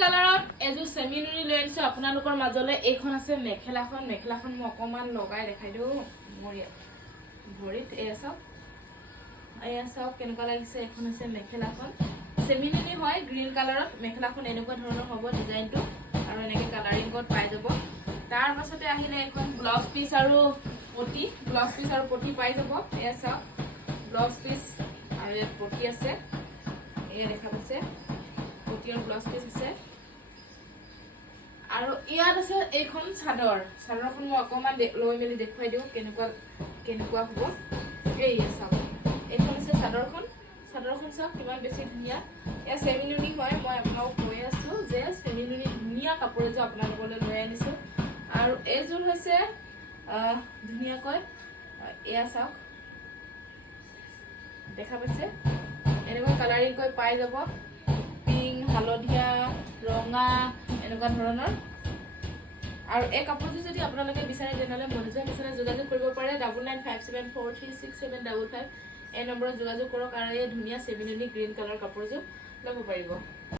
কালাৰত এযোৰ সেমিনুনি লৈ আনিছো আপোনালোকৰ মাজলৈ। এইখন আছে মেখেলাখন মই অকমান লগাই দেখাই দিও মোৰ ভৰিত। এয়া চাওক কেনেকুৱা লাগিছে। এখন আছে মেখেলাখন সেমিনুনি হয়, গ্ৰীণ কালাৰত। মেখেলাখন এনেকুৱা ধৰণৰ হ'ব ডিজাইনটো, আৰু এনেকে কালাৰিংত পাই যাব। তাৰ পাছতে আহিলে এখন ব্লাউজ পিচ আৰু পটি পাই যাব। এয়া চাওক ব্লাউজ পিচ আৰু ইয়াত পটি আছে। এয়া দেখা পাইছে পটি আৰু ব্লাউজ পিচ আছে। আৰু ইয়াত আছে এইখন চাদৰখন মই অকমান লৈ মেলি দেখুৱাই দিওঁ কেনেকুৱা হ'ব। এই চাওক এইখন আছে চাদৰখন চাওক কিমান বেছি ধুনীয়া। এয়া সেমিনুনি হয়। মই আপোনালোকক কৈ আছো যে সেমিনুনি ধুনীয়া কাপোৰ এযোৰ আপোনালোকলৈ লৈ আনিছো। আৰু এইযোৰ হৈছে ধুনীয়াকৈ এয়া চাওক দেখা পাইছে এনেকুৱা কালাৰিংকৈ পাই যাব। পিংক, হালধীয়া, ৰঙা এনেকুৱা ধৰণৰ। আৰু এই কাপোৰযোৰ যদি আপোনালোকে বিচাৰে তেনেহ'লে মনজুৱা মিছনে যোগাযোগ কৰিব পাৰে। 9957436755 এই নম্বৰত যোগাযোগ কৰক আৰু এই ধুনীয়া সেমিনুনি গ্ৰীণ কালাৰ কাপোৰযোৰ ল'ব পাৰিব।